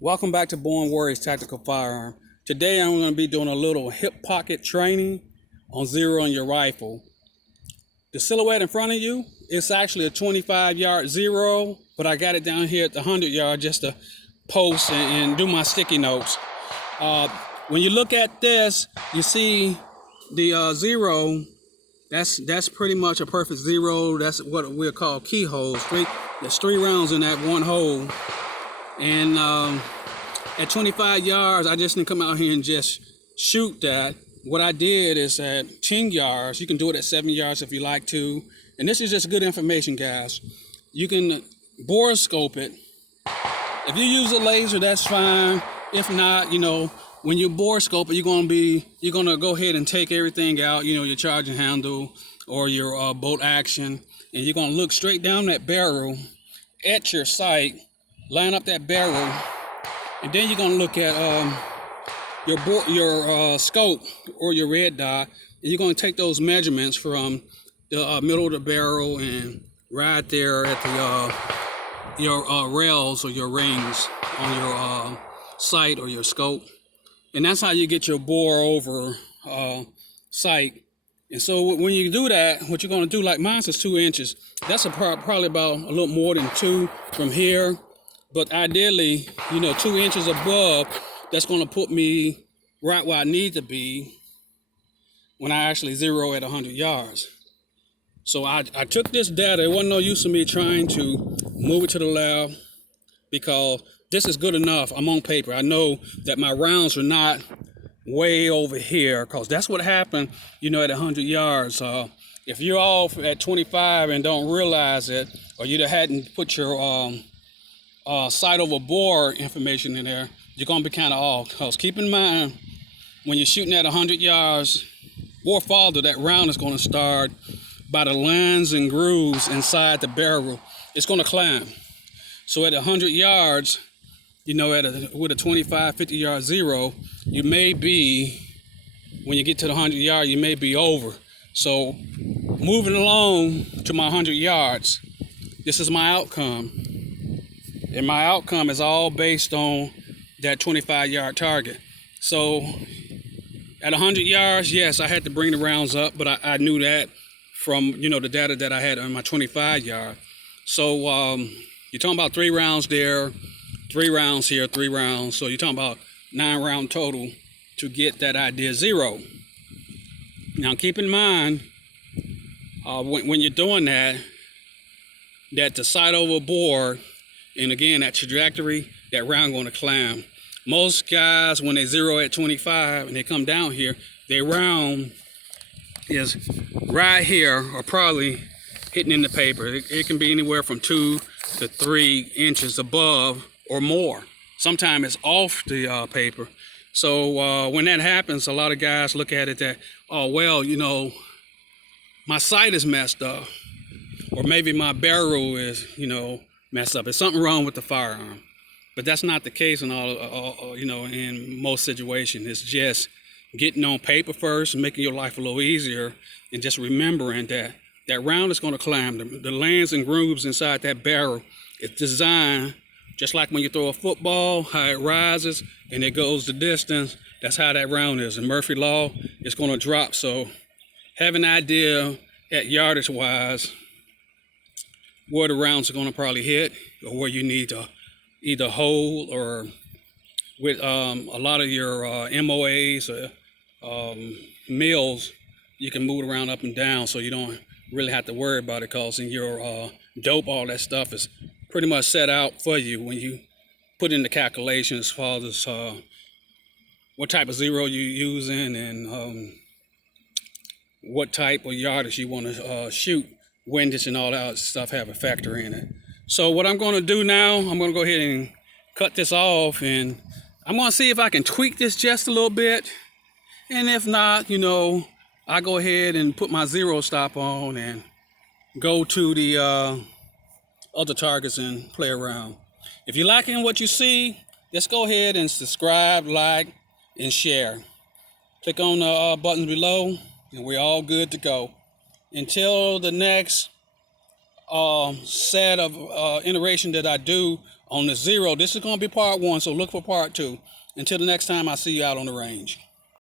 Welcome back to Born Warriors Tactical Firearm. Today I'm going to be doing a little hip pocket training on zeroing your rifle. The silhouette in front of you is actually a 25-yard zero, but I got it down here at the 100-yard just to post and do my sticky notes. When you look at this, you see the zero. That's pretty much a perfect zero. That's what we'll call keyholes. There's 3 rounds in that one hole. And at 25 yards, I just didn't come out here and just shoot that. What I did is at 10 yards, you can do it at 7 yards if you like to. And this is just good information, guys. You can borescope it. If you use a laser, that's fine. If not, when you borescope it, you're gonna go ahead and take everything out, your charging handle or your bolt action, and you're gonna look straight down that barrel at your sight. Line up that barrel, and then you're gonna look at your scope or your red dot, and you're gonna take those measurements from the middle of the barrel and right there at your rails or your rings on your sight or your scope, and that's how you get your bore over sight. And so when you do that, what you're gonna do, like mine is 2 inches. That's probably about a little more than 2 from here. But ideally, 2 inches above, that's going to put me right where I need to be when I actually zero at 100 yards. So I took this data. It wasn't no use of me trying to move it to the lab because this is good enough. I'm on paper. I know that my rounds are not way over here because that's what happened, at 100 yards. If you're off at 25 and don't realize it, or you hadn't put your sight over bore information in there, you're gonna be kind of off. Because keep in mind, when you're shooting at 100 yards or farther, that round is gonna start by the lines and grooves inside the barrel. It's gonna climb. So at 100 yards, with a 25, 50 yard zero, you may be, when you get to the 100 yard, you may be over. So moving along to my 100 yards, this is my outcome. And my outcome is all based on that 25-yard target. So at 100 yards, yes, I had to bring the rounds up, but I knew that from, the data that I had on my 25-yard. So you're talking about 3 rounds there, 3 rounds here, 3 rounds. So you're talking about 9 round total to get that idea zero. Now keep in mind, when you're doing that the sight over bore, and again, that trajectory, that round going to climb. Most guys, when they zero at 25 and they come down here, their round is right here or probably hitting in the paper. It can be anywhere from 2 to 3 inches above or more. Sometimes it's off the paper. So when that happens, a lot of guys look at it that, oh, well, my sight is messed up. Or maybe my barrel is, messed up. There's something wrong with the firearm, but that's not the case in in most situations. It's just getting on paper first and making your life a little easier, and just remembering that that round is going to climb. The lands and grooves inside that barrel is designed just like when you throw a football, how it rises and it goes the distance. That's how that round is. In Murphy law, it's going to drop. So have an idea at yardage wise where the rounds are going to probably hit, or where you need to either hold, or with a lot of your MOAs or mills, you can move it around up and down so you don't really have to worry about it, because in your dope, all that stuff is pretty much set out for you when you put in the calculation as far as what type of zero you're using and what type of yardage you want to shoot. Windage and all that stuff have a factor in it. So what I'm going to do now, I'm going to go ahead and cut this off, and I'm going to see if I can tweak this just a little bit. And if not, I go ahead and put my zero stop on and go to the other targets and play around. If you're liking what you see, let's go ahead and subscribe, like, and share. Click on the buttons below, and we're all good to go. Until the next set of iteration that I do on the 0. This is going to be part 1, so look for part 2. Until the next time, I see you out on the range.